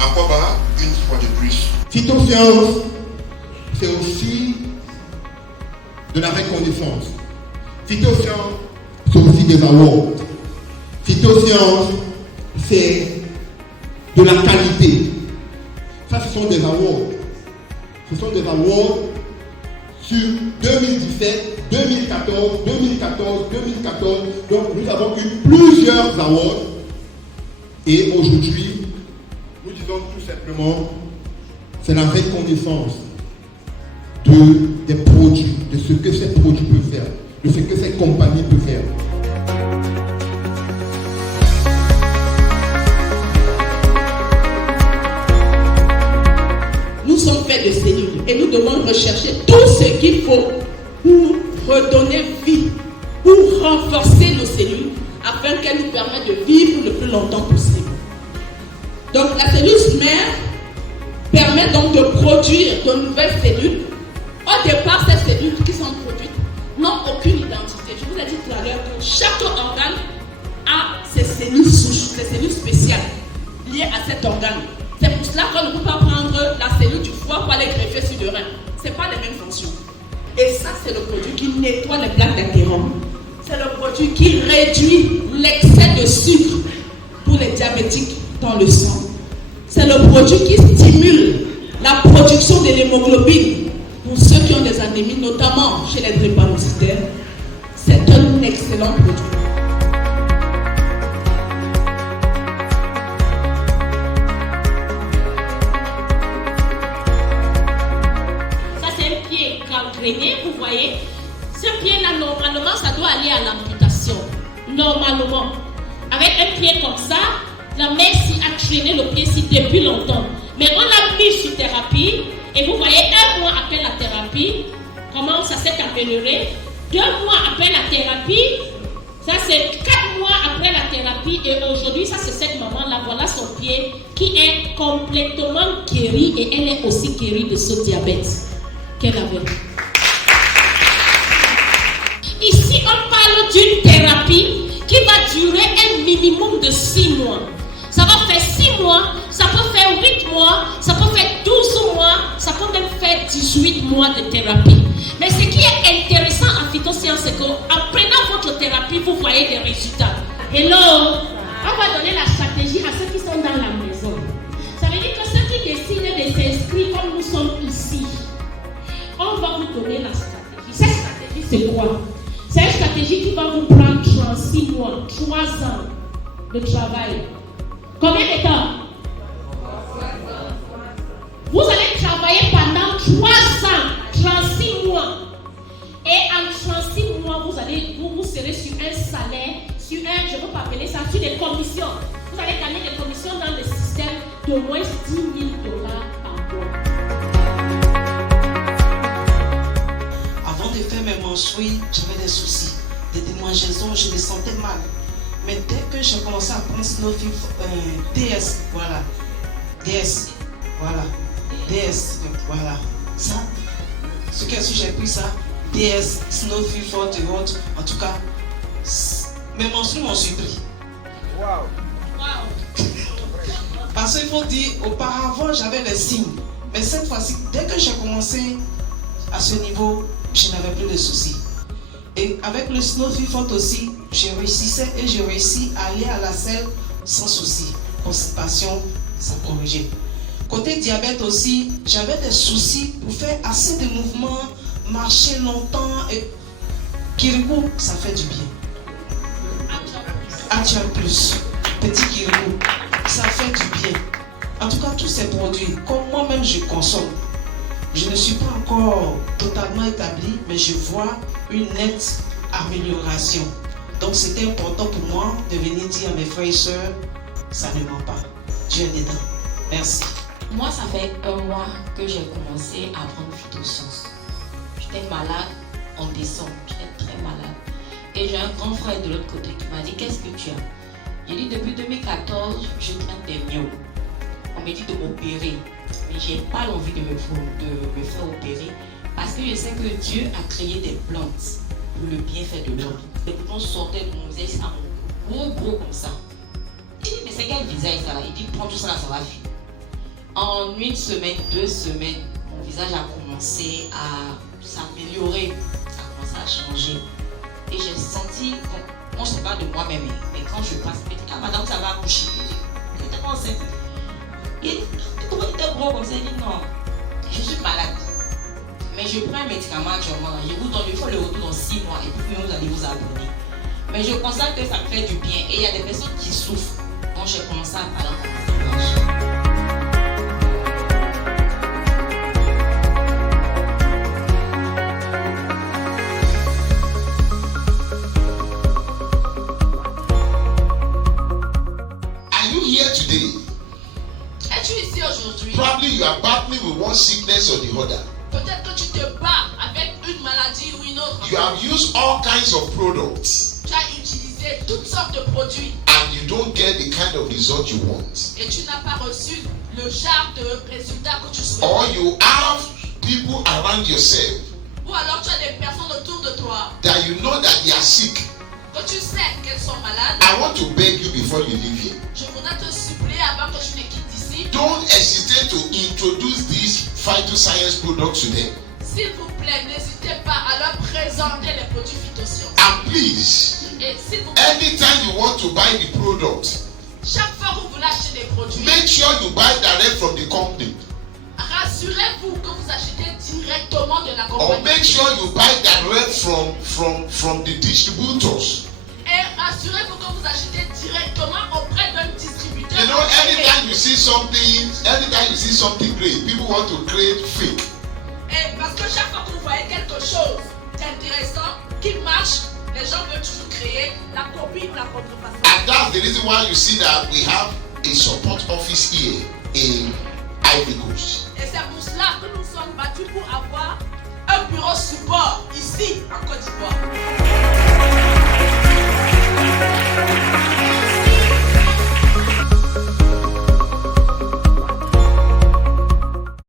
Aquaba, une fois de plus. Phytosciences, c'est aussi de la reconnaissance. Phytosciences, c'est aussi des awards. Phytosciences, c'est de la qualité. Ça, ce sont des awards. Ce sont des awards sur 2017, 2014, 2014, 2014. Donc, nous avons eu plusieurs awards. Et aujourd'hui, nous disons tout simplement, c'est la reconnaissance des produits, de ce que ces produits peuvent faire, de ce que ces compagnies peuvent faire. Nous sommes faits de cellules et nous devons rechercher tout ce qu'il faut pour redonner vie, pour renforcer nos cellules afin qu'elles nous permettent de vivre le plus longtemps possible. Donc la cellule mère permet donc de produire de nouvelles cellules. Au départ, ces cellules qui sont produites n'ont aucune identité. Je vous ai dit tout à l'heure que chaque organe a ses cellules souches, ses cellules spéciales liées à cet organe. C'est pour cela qu'on ne peut pas prendre la cellule du foie pour aller greffer sur le rein. Ce n'est pas les mêmes fonctions. Et ça, c'est le produit qui nettoie les plaques d'athérome. C'est le produit qui réduit l'excès de sucre pour les diabétiques dans le sang. C'est le produit qui stimule la production de l'hémoglobine pour ceux qui ont des anémies, notamment chez les drépanocytaires. C'est un excellent produit. Ça, c'est un pied gangréné, vous voyez. Ce pied-là, normalement, ça doit aller à l'amputation. Normalement. Avec un pied comme ça, la mère s'y a traîné le pied-ci depuis longtemps. Mais on l'a mis sur thérapie. Et vous voyez, 1 mois après la thérapie, comment ça s'est amélioré. 2 mois après la thérapie, ça c'est 4 mois après la thérapie. Et aujourd'hui, ça c'est cette maman-là, voilà son pied qui est complètement guéri. Et elle est aussi guérie de ce diabète qu'elle avait. Ici, on parle d'une thérapie qui va durer un minimum de 6 mois. Ça va faire 6 mois, ça peut faire 8 mois, ça peut faire 12 mois, ça peut même faire 18 mois de thérapie. Mais ce qui est intéressant en phytosciences, c'est qu'en prenant votre thérapie, vous voyez des résultats. Hello! On va donner la stratégie à ceux qui sont dans la maison. Ça veut dire que ceux qui décident de s'inscrire comme nous sommes ici, on va vous donner la stratégie. Cette stratégie, c'est quoi? C'est une stratégie qui va vous prendre 36 mois, 3 ans de travail. Combien de temps? Vous allez travailler pendant 3 ans, 36 mois. Et en 36 mois, vous serez sur un salaire, sur un, je ne peux pas appeler ça, sur des commissions. Vous allez gagner des commissions dans le système d'au moins $10,000 par mois. Avant de faire mes menstrues, j'avais des soucis, des démangeaisons, je me sentais mal. Mais dès que j'ai commencé à prendre Snowfil DS, voilà, DS, voilà, DS, voilà, ça, ce que j'ai pris ça, DS, Snowfil Forte et autres, en tout cas, mes menstrues m'ont surpris. Wow. Parce qu'il faut dire, auparavant j'avais les signes, mais cette fois-ci, dès que j'ai commencé à ce niveau, je n'avais plus de soucis. Et avec le Snowfil Forte aussi, j'ai réussi à aller à la selle sans souci. Constipation, ça corrigeait. Côté diabète aussi, j'avais des soucis pour faire assez de mouvements, marcher longtemps et Kirikou, ça fait du bien. Atia plus, petit Kirikou, ça fait du bien. En tout cas, tous ces produits, comme moi-même je consomme, je ne suis pas encore totalement établi, mais je vois une nette amélioration. Donc c'était important pour moi de venir dire à mes frères et sœurs, ça ne ment pas. Dieu est dedans. Merci. Moi, ça fait 1 mois que j'ai commencé à prendre phytosciences. J'étais malade en décembre, j'étais très malade. Et j'ai un grand frère de l'autre côté qui m'a dit, qu'est-ce que tu as? J'ai dit, depuis 2014, je traite des myomes. On m'a dit de m'opérer. Mais je n'ai pas l'envie de me faire opérer parce que je sais que Dieu a créé des plantes pour le bienfait de l'homme. Les boutons sortaient de mon visage, gros comme ça. Il dit, mais c'est quel visage ça? Il dit, prends tout ça là, ça va finir. En une semaine, 2 semaines, mon visage a commencé à s'améliorer, ça a commencé à changer. Et j'ai senti, bon, moi je ne sais pas de moi-même, mais quand je passe, je me dis, ah madame, ça va accoucher. Je dis, comment c'est? Il dit, comment tu es gros comme ça? Il dit, non, je suis malade. Mais je prends un médicament actuellement, je vous donne, il faut le retour dans 6 mois et puis vous allez vous abonner. Mais je constate que ça me fait du bien et il y a des personnes qui souffrent. Donc j'ai commencé à parler comment ça marche. Are you here today? Es-tu ici aujourd'hui? Probably you are battling with one sickness or the other. Peut-être que tu te bats avec une maladie ou une autre. You have used all kinds of products Tu as utilisé toutes sortes de produits and you don't get the kind of result you want. et tu n'as pas reçu le genre de résultat que tu souhaites. Or you have people around yourself Ou alors tu as des personnes autour de toi that you know that they are sick. que tu sais qu'elles sont malades. I want to beg you before you leave here. Je voudrais te supplier avant que tu ne quittes ici. Don't hesitate to introduce these phytoscience products to them. S'il vous plaît, n'hésitez pas à leur présenter les produits phytosciences. And please, Et s'il vous plaît, anytime you want to buy the product, chaque fois que vous voulez acheter des produits, make sure you buy direct from the company. rassurez-vous que vous achetez directement de la Or compagnie. make sure you buy direct from the distributors. Et rassurez-vous que vous achetez directement auprès d'un distributeur. You know, anytime you see something great, people want to create fake. Et parce que chaque fois que vous voyez quelque chose d'intéressant qui marche, les gens veulent toujours créer la copie ou la contrefaçon. And that's the reason why you see that we have a support office here in Ivory Coast. Et c'est pour cela que nous sommes battus pour avoir un bureau support ici en Côte d'Ivoire.